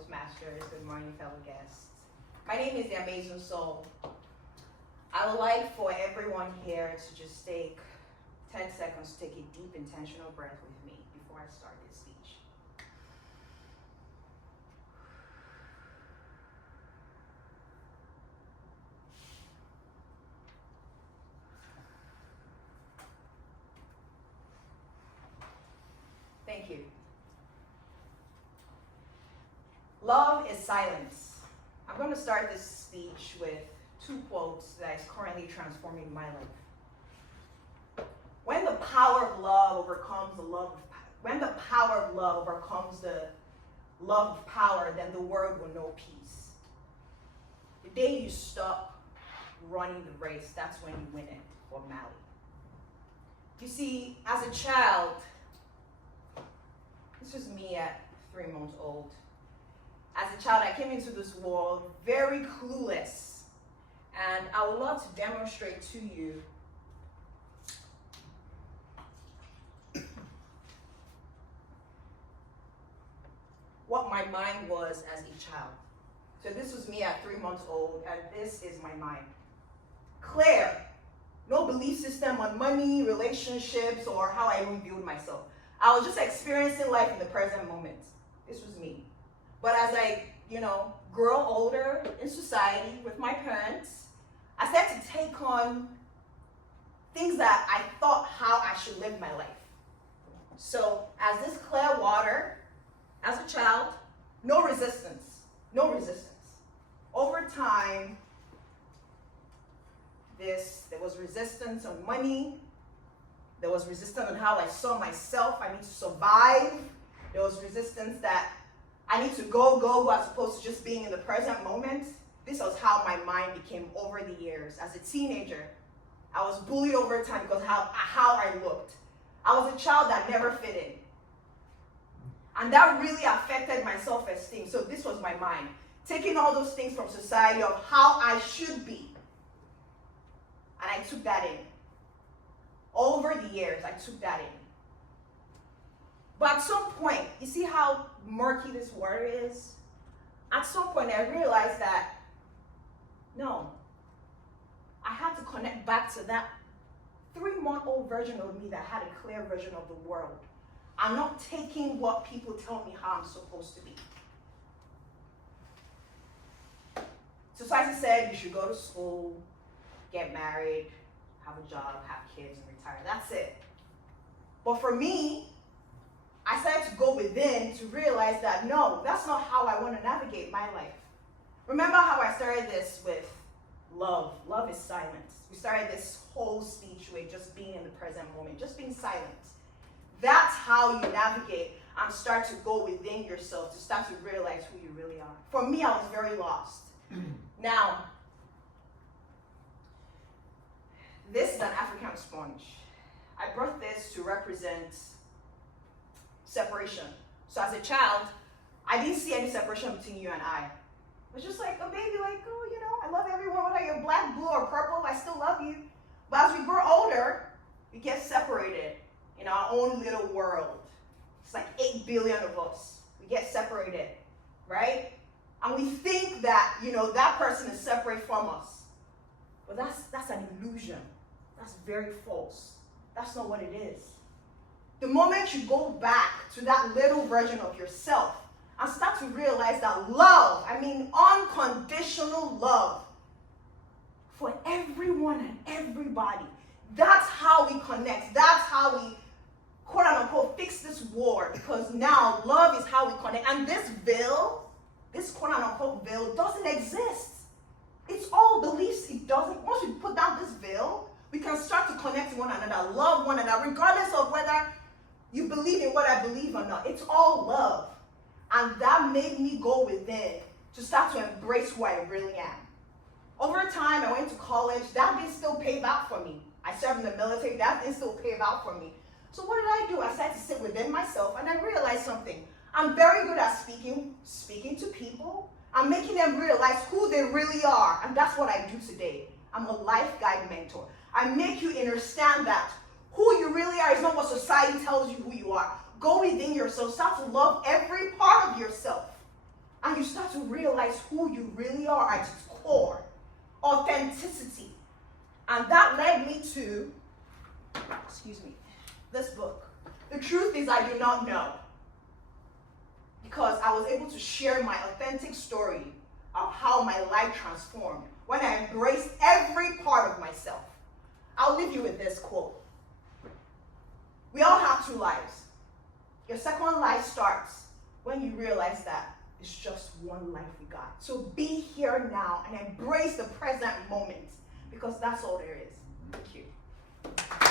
Toastmasters. Good morning, fellow guests. My name is The Amazing Soul. I would like for everyone here to just take 10 seconds to take a deep, intentional breath with me before I start this speech. Thank you. Love is silence. I'm going to start this speech with two quotes that is currently transforming my life. When the power of love overcomes the love of when the power of love overcomes the love of power, then the world will know peace. The day you stop running the race, that's when you win it, or Mally. You see, as a child, this was me at 3 months old. As a child, I came into this world very clueless, and I would love to demonstrate to you what my mind was as a child. So this was me at 3 months old, and this is my mind. Clear, no belief system on money, relationships, or how I even viewed myself. I was just experiencing life in the present moment. This was me. But as I, grow older in society with my parents, I started to take on things that I thought how I should live my life. So as this clear water, as a child, no resistance. Over time, there was resistance on money. There was resistance on how I saw myself. I need to survive. There was resistance that I need to go as opposed to just being in the present moment. This was how my mind became over the years. As a teenager, I was bullied over time because how I looked. I was a child that never fit in. And that really affected my self-esteem. So this was my mind. Taking all those things from society of how I should be. And I took that in. Over the years, I took that in. But at some point, you see how murky this water is? At some point, I realized that, no, I had to connect back to that 3-month-old version of me that had a clear vision of the world. I'm not taking what people tell me how I'm supposed to be. Society said you should go to school, get married, have a job, have kids, and retire. That's it. But for me, I started to go within to realize that no, that's not how I want to navigate my life. Remember how I started this with love. Love is silence. We started this whole speech with just being in the present moment, just being silent. That's how you navigate and start to go within yourself, to start to realize who you really are. For me, I was very lost. Now, this is an African sponge. I brought this to represent separation. So as a child, I didn't see any separation between you and I. It was just like a baby, I love everyone, whether you're black, blue, or purple, I still love you. But as we grow older, we get separated in our own little world. It's like 8 billion of us. We get separated, right? And we think that, that person is separate from us. But that's an illusion. That's very false. That's not what it is. The moment you go back to that little version of yourself and start to realize that love, unconditional love for everyone and everybody, that's how we connect. That's how we, quote unquote, fix this war, because now love is how we connect. And this veil, this quote unquote veil, doesn't exist. It's all beliefs. It doesn't. Once we put down this veil, we can start to connect to one another, love one another, regardless of whether you believe in what I believe or not. It's all love. And that made me go within to start to embrace who I really am. Over time, I went to college. That didn't still pay out for me. I served in the military. That didn't still pay out for me. So what did I do? I started to sit within myself, and I realized something. I'm very good at speaking to people. I'm making them realize who they really are. And that's what I do today. I'm a life guide mentor. I make you understand that who you really are is not what society tells you who you are. Go within yourself. Start to love every part of yourself. and you start to realize who you really are at its core. Authenticity. And that led me to, this book. The truth is I do not know. Because I was able to share my authentic story of how my life transformed when I embraced every part of myself. I'll leave you with this quote. We all have two lives. Your second life starts when you realize that it's just one life we got. So be here now and embrace the present moment, because that's all there is. Thank you.